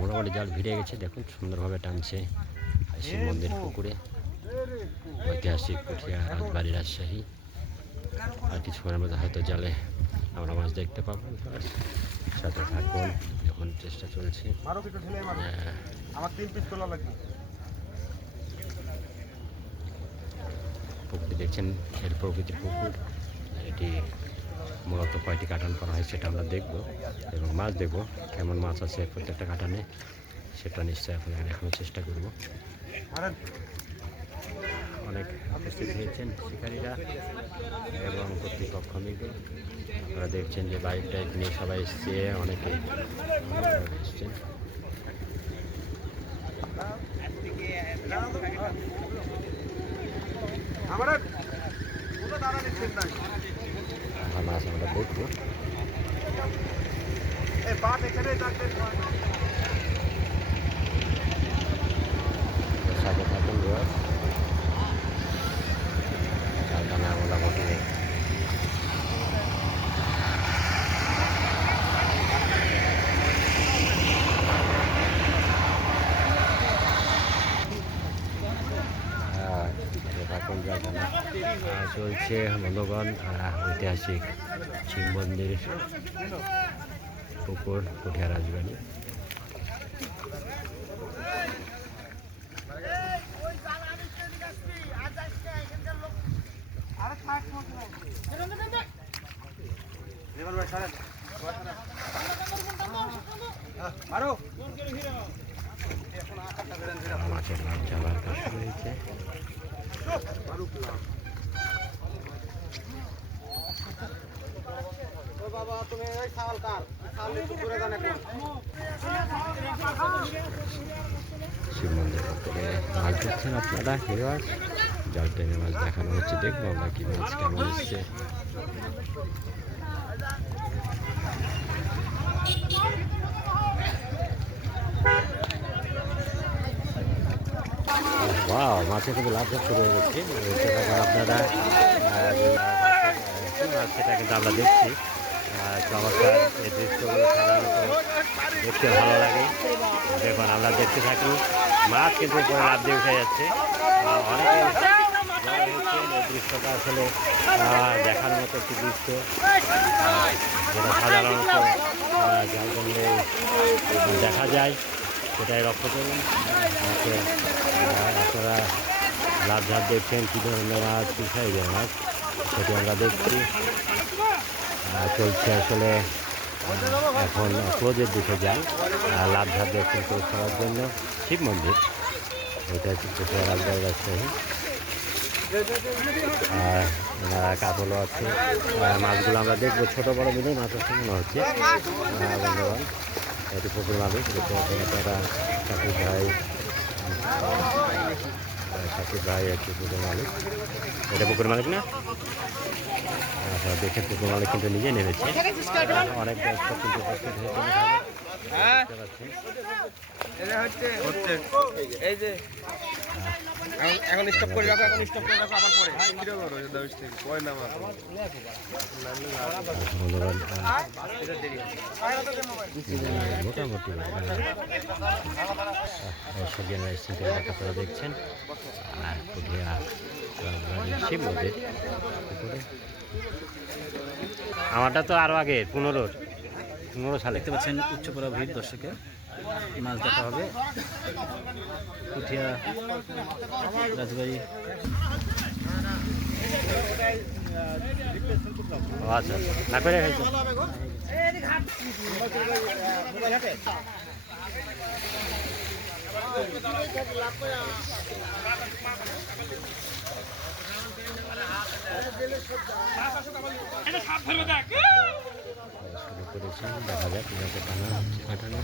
মোটামুটি জাল ভিড়ে গেছে, দেখুন সুন্দরভাবে টানছে শিব মন্দির পুকুরে। ঐতিহাসিক পুঠিয়া রাজবাড়ি রাজশাহী। আর কিছুক্ষণের মধ্যে হয়তো জালে আমরা মাছ দেখতে পাবো। সাথে থাকুন এখন চেষ্টা চলছে। লাগবে পুকুরটি দেখছেন, এর প্রকৃতির পুকুর, এটি মূলত কয়টি কাটান করা হয় সেটা আমরা দেখব এবং মাছ দেখব, কেমন মাছ আছে প্রত্যেকটা কাটানে সেটা নিশ্চয়ই আপনাদের দেখানোর চেষ্টা করব। অনেক উপস্থিত হয়েছেন শিকারীরা এবং কর্তৃপক্ষ মিলে। আপনারা দেখছেন যে বাইক টাইক নিয়ে সবাই এসছে, অনেকে এসছেন। আমার দাঁড়া নিচ্ছেন মাছ আমরা দেখব এই বাপ এখানে থাকবে সাথে থাকুন রোজ চারখানা মোটামুটি আহ, সাথে থাকুন চারখানা আহ, চলছে বন্ধুগণ আহ, ঐতিহাসিক শিব মন্দির পুকুর পুঠিয়া রাজবাড়ি মাছের নাম যাওয়ার রয়েছে। বাবা তুমি ওই কার মাছ টেনে মাছ দেখানো হচ্ছে দেখব আমরা কি মাছ কেমন এসছে ওয়াও মাছের কিন্তু লাভ শুরু হয়ে গেছে আপনারা সেটা কিন্তু আমরা দেখছি চমৎকার এই দৃশ্যগুলো সাধারণত দেখতে ভালো লাগে। দেখুন, আমরা দেখতে থাকি। মাছ কিন্তু উপরে লাভ দিয়ে উঠে যাচ্ছে। অনেকে দৃশ্যটা আসলে দেখার মতো একটি দৃশ্য। যেটা সাধারণত জমলে দেখা যায়, সেটাই লক্ষ্য করুন। আপনারা লাভ ঝাপ দেখছেন, কী ধরনের মাছ, কী সাইজের মাছ, সেটি আমরা দেখছি। চলছে আসলে এখন ক্লোজের দিকে যাই আর লাভ ঝাপ দেখছেন ক্লোজ করার জন্য শিব মন্দির। এটা হচ্ছে পুকুর রাজবাড়ি রাজশাহী আর কাতলও আছে। মাছগুলো আমরা দেখব। ছোটো, বড়ো মিলেই মাছ আছে মনে হচ্ছে। বন্ধুগণ এটি পুকুর মালিক দেখতে পাচ্ছেন আপনারা সাকিব ভাই আহ, সাকিব পুকুর মালিক। এটা পুকুর মালিক না? আচ্ছা দেখে পুকুর মালিক কিন্তু নিজে নেমেছে। অনেক দর্শক কিন্তু উপস্থিত হয়েছে এখানে। দেখতে পাচ্ছেন। এটা হচ্ছে হচ্ছে এই যে এখন- এখন স্টপ করে রাখো এখন স্টপ করে রাখো আবার পরে। কিরো করো দশ থেকে কয় নাম আছে ধন্যবাদ আহ, মোটামুটি আপনারা দেখছেন। আর শিব আমারটা তো আরও আগে পনেরো পনেরো সালে। দেখতে পাচ্ছেন উচ্চপরা ভিড় দর্শকের মাছ দেখা হবে। পুঠিয়া রাজবাড়ি। আচ্ছা না করে খাইছো শুরু করেছেন দেখা যাক কীভাবে টানা হচ্ছে কাটানো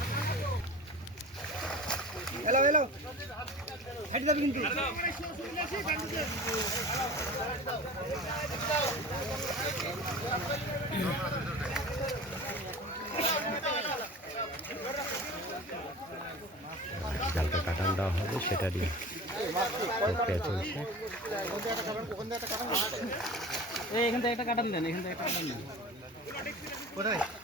হ্যালো হ্যালো হেঁটে যাবে কিন্তু। জালটা কাটান দেওয়া হবে সেটারই প্রক্রিয়া চলছে। এই এখান থেকে একটা কাটান দেন এখান থেকে একটা কাটান দেন। এইখান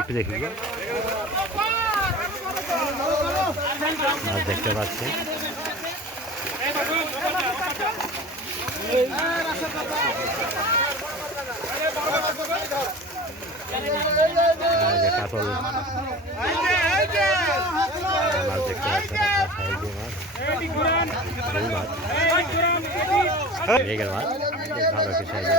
একটু দেখি। মাছ দেখতে বেশ ভালো একটি সাইজের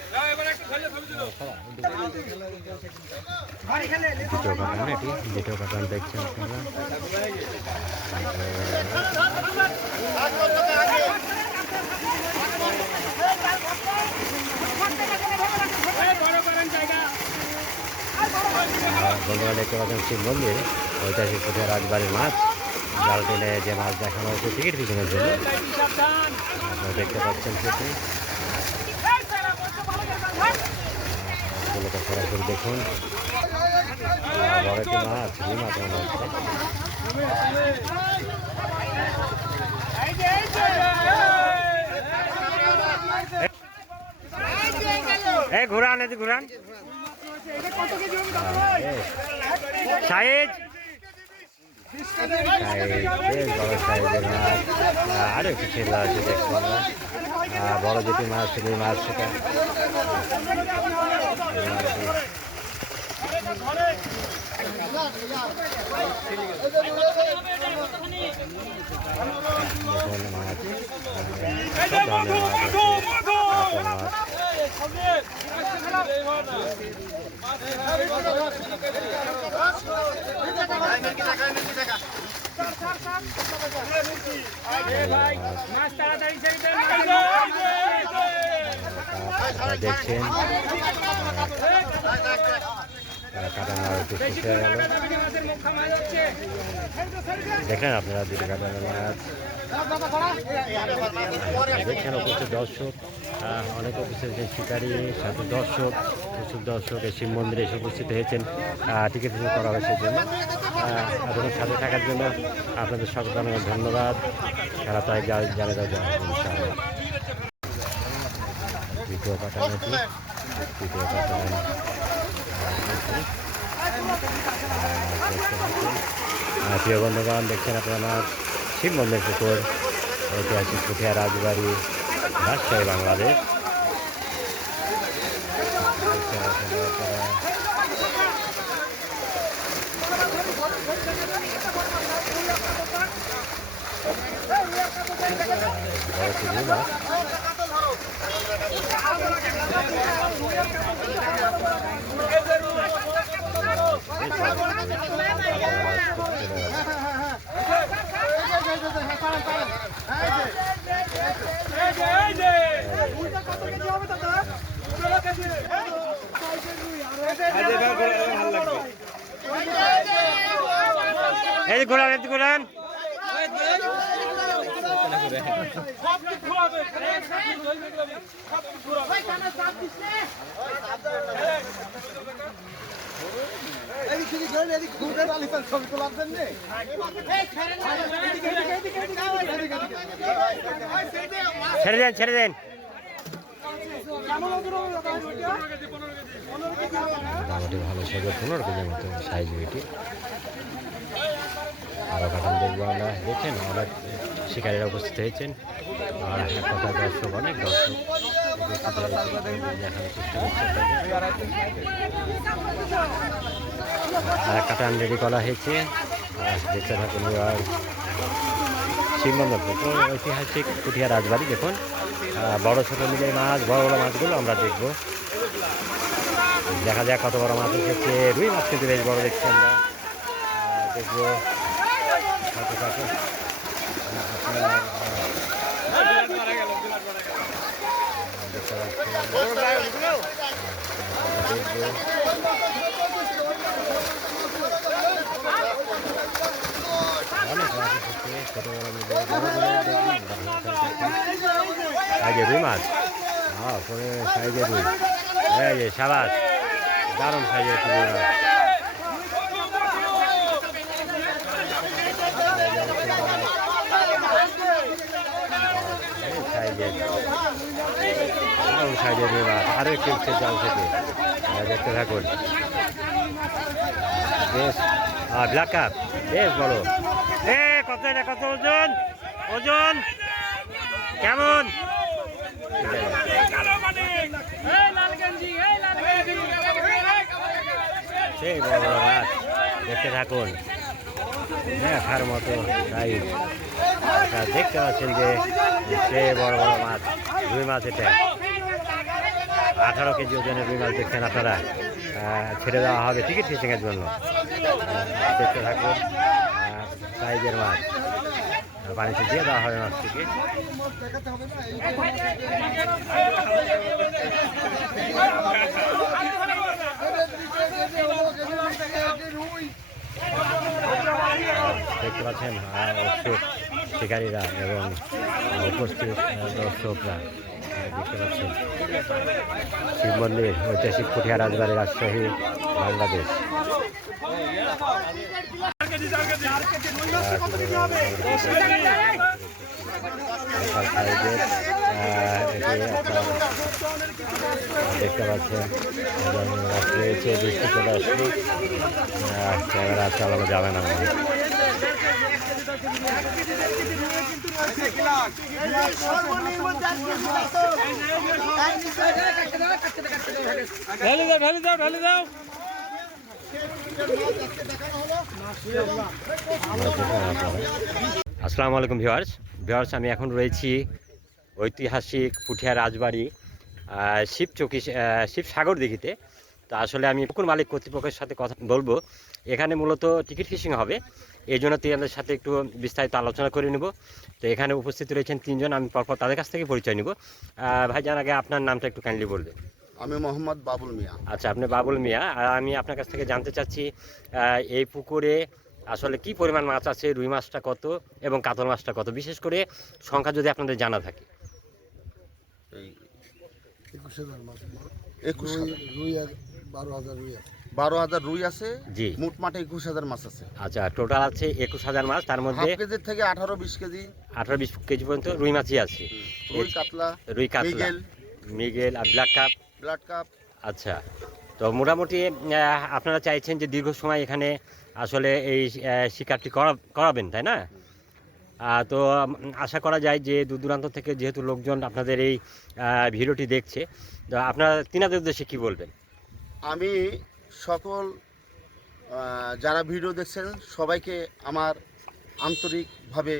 বন্ধুরা দেখতে পাচ্ছেন শিব মন্দির ঐতিহাসিক পুজো রাজবাড়ির মাছ জাল যে মাছ দেখানো হয়েছে টিকিট পিছনের জন্য দেখতে পাচ্ছেন সেটি। এগুলোকে সরাসরি দেখুন। বড় একটি মাছ রুই মাছ এই ঘুরান এদি ছিল আছে দেখছি বড় যেটি মাছ ছিল মাছ সেটা। মাছ আহ, সব ধরনের মাছ আছে কাতল মাছ দেখছেন। দেখেন আপনারা দুটো কাটা মাছ। দেখছেন উপস্থিত দর্শক অনেক উপস্থিত হয়েছেন শিকারী, সাথে দর্শক প্রচুর দর্শক এই শিব মন্দিরে এসে উপস্থিত হয়েছেন। টিকিট করা হয়েছে জন্য। এতক্ষণ সাথে থাকার জন্য আপনাদের সকলকে অনেক ধন্যবাদ। খেলা তাই জানে দেওয়া দ্বিতীয় কাটানোটি তৃতীয় কাটান প্রিয় বন্ধুগণ, দেখছেন আপনারা শিব মন্দির পুকুর, ঐতিহাসিক পুঠিয়া রাজবাড়ি, রাজশাহী, বাংলাদেশ। দেখছেন আপনারা বড় চিংড়ি মাছ বেশ ভালো মাছ চলে গেল। এই ঘোরান এই ঘোরান। ছেড়ে দেন ছেড়ে দেন। মোটামুটি ভালো সাইজের পনেরো কেজির মতো সাইজ এটি। আরও কাটান দেখব আমরা দেখছেন অনেক শিকারীরা উপস্থিত হয়েছেন। আর এক কথা দর্শক, অনেক দর্শক। আর কাটান রেডি করা হয়েছে। আর দেখতে থাকুন এবার শিবমন্দির ঐতিহাসিক কুঠিয়া রাজবাড়ি, দেখুন। বড় ছোট মিলে মাছ, বড় বড় মাছগুলো আমরা দেখব। দেখা যাক কত বড় মাছ এসেছে। রুই মাছ কিন্তু বেশ বড় দেখছি আমরা। দেখব সাথে সাথে যে রুই মাছ? হ্যাঁ কোনো রুই। সাবাস দারুণ একটি রুই এই সাইজের থেকে। দেখতে থাকুন। ব্ল্যাক কত কত ওজন? ওজন? কেমন? বড় দেখতে থাকুন। দেখার মতো তাই দেখতে পাচ্ছেন যে, সে বড় বড় মাছ। রুই মাছ এটা। আঠারো কেজি ওজনের রুই মাছ দেখছেন আপনারা। ছেড়ে দেওয়া হবে টিকিট ফিশিংয়ের জন্য। দেখতে থাকুন। সাইজের মাছ। পানিতে দিয়ে দেওয়া হবে মাছটিকে দেখতে পাচ্ছেন শিকারীরা এবং উপস্থিত দর্শকরা। শিব মন্দির ঐতিহাসিক পুঠিয়া রাজবাড়ি রাজশাহী বাংলাদেশ। বিশাল সাইজের, এটি আপনার দেখতে পাচ্ছেন রয়েছে বৃষ্টি চলে আসলে ক্যামেরা চালানো যাবে না ঢালি দাও ঢালি দাও ঢালি দাও। আসসালামু আলাইকুম ভিউয়ার্স। ভিউয়ার্স আমি এখন রয়েছি ঐতিহাসিক পুঠিয়া রাজবাড়ি আহ, শিবচকি আহ, শিবসাগর দিঘিতে। তো আসলে আমি পুকুর মালিক কর্তৃপক্ষের সাথে কথা বলব। এখানে মূলত টিকিট ফিশিং হবে। এই জন্য তাদের সাথে একটু বিস্তারিত আলোচনা করে নেব। তো এখানে উপস্থিত রয়েছেন তিনজন আমি পরপর তাদের কাছ থেকে পরিচয় নেব। ভাই জানার আগে আপনার নামটা একটু কাইন্ডলি বলবেন। আমি মোহাম্মদ বাবুল মিয়া। আচ্ছা আপনি বাবুল মিয়া। আর আমি আপনার কাছ থেকে জানতে চাচ্ছি এই পুকুরে আসলে কি পরিমাণ মাছ আছে রুই মাছটা কত এবং কাতল মাছটা কত? বিশেষ করে সংখ্যা যদি আপনাদের জানা থাকে। বারো হাজার রুই আছে। জি। মোট মাঠে একুশ হাজার মাছ আছে। আচ্ছা টোটাল আছে একুশ হাজার মাছ তার মধ্যে কেজির থেকে আঠারো বিশ কেজি। আঠারো বিশ কেজি পর্যন্ত রুই মাছই আছে। রুই কাতলা রুই কাতলা মিগেল। মিগেল আর ব্ল্যাক কাপ। Blood carp. আচ্ছা তো মোটামুটি আপনারা চাইছেন যে দীর্ঘ সময় এখানে আসলে এই শিকারটি করা করাবেন, তাই না? তো আশা করা যায় যে দূর দূরান্ত থেকে যেহেতু লোকজন আপনাদের এই ভিডিওটি দেখছে, তো আপনারা তিনাদের উদ্দেশ্যে কী বলবেন? আমি সকল যারা ভিডিও দেখছেন, সবাইকে আমার আন্তরিকভাবে,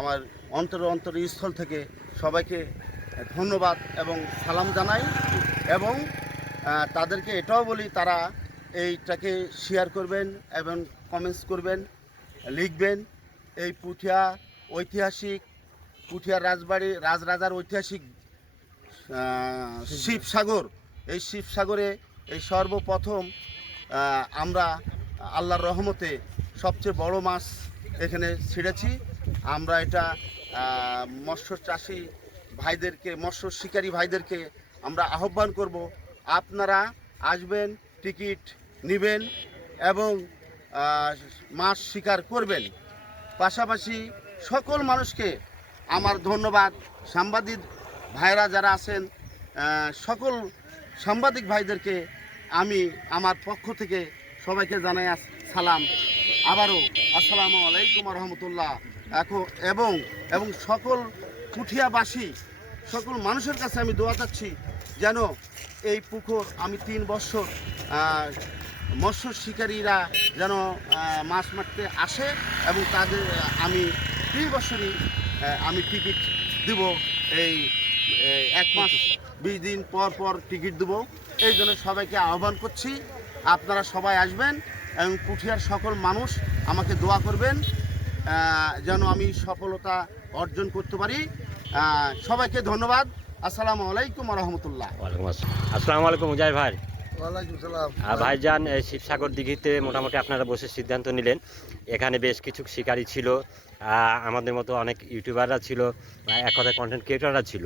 আমার অন্তর অন্তর স্থল থেকে সবাইকে ধন্যবাদ এবং সালাম জানাই এবং তাদেরকে এটাও বলি, তারা এইটাকে শেয়ার করবেন এবং কমেন্টস করবেন, লিখবেন। এই পুঠিয়া ঐতিহাসিক, পুঠিয়া রাজবাড়ি, রাজরাজার ঐতিহাসিক শিবসাগর। এই শিবসাগরে এই সর্বপ্রথম আমরা আল্লাহর রহমতে সবচেয়ে বড় মাছ এখানে ছিঁড়েছি। আমরা এটা মৎস্য চাষি ভাইদেরকে, মৎস্য শিকারী ভাইদেরকে আমরা আহ্বান করব। আপনারা আসবেন টিকিট নেবেন এবং মাছ শিকার করবেন। পাশাপাশি সকল মানুষকে আমার ধন্যবাদ। সাংবাদিক ভাইরা যারা আছেন সকল সাংবাদিক ভাইদেরকে আমি আমার পক্ষ থেকে সবাইকে জানাই সালাম। আবারও আসসালামু আলাইকুম রহমতুল্লাহ। এখন এবং এবং সকল পুঠিয়াবাসী, সকল মানুষের কাছে আমি দোয়া চাচ্ছি যেন এই পুকুর আমি তিন বছর মৎস্য শিকারীরা যেন মাছ মারতে আসে এবং তাদের আমি দুই বছরই আমি টিকিট দিব এই এক মাস, বিশ দিন পর পর টিকিট দেবো। এই জন্য সবাইকে আহ্বান করছি, আপনারা সবাই আসবেন এবং পুঠিয়ার সকল মানুষ আমাকে দোয়া করবেন যেন আমি সফলতা অর্জন করতে পারি। সবাইকে ধন্যবাদ। আসসালামু আলাইকুম রহমতুল্লাহ। আসসালাম। আলাইকুম মুজাহির ভাই। ভাইজান শিবসাগর দিঘিতে মোটামুটি আপনারা বসে সিদ্ধান্ত নিলেন। এখানে বেশ কিছু শিকারী ছিল আমাদের মতো অনেক ইউটিউবাররা ছিল বা এক কথায় কন্টেন্ট ক্রিয়েটররা ছিল।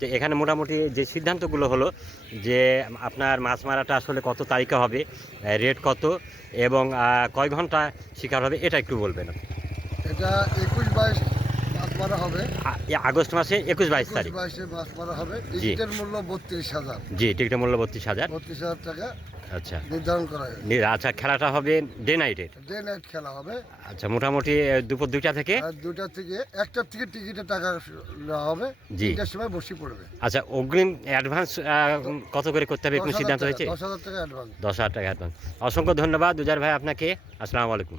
যে এখানে মোটামুটি যে সিদ্ধান্তগুলো হলো যে আপনার মাছ মারাটা আসলে কত তারিখে হবে রেট কত এবং কয় ঘণ্টা শিকার হবে এটা একটু বলবেন এটা একুশ বাইশ মারা হবে। আগস্ট মাসে একুশ বাইশ তারিখ। বাইশে মাছ মারা হবে। টিকিটের মূল্য বত্রিশ হাজার। জি টিকিটের মূল্য বত্রিশ হাজার। বত্রিশ হাজার টাকা আচ্ছা। নির্ধারণ করা আচ্ছা খেলাটা হবে ডে নাইটের ডে নাইট খেলা হবে। আচ্ছা মোটামুটি দুপুর দুইটা থেকে? দুটা থেকে একটার থেকে টিকিটের টাকা নেওয়া হবে। জি। তিনটার সময় বসে পড়বে। আচ্ছা অগ্রিম অ্যাডভান্স কত করে করতে হবে? কোনো সিদ্ধান্ত হয়েছে? দশ হাজার টাকা অ্যাডভান্স। দশ হাজার টাকা অ্যাডভান্স। অসংখ্য ধন্যবাদ দুজার ভাই আপনাকে। আসসালামু আলাইকুম।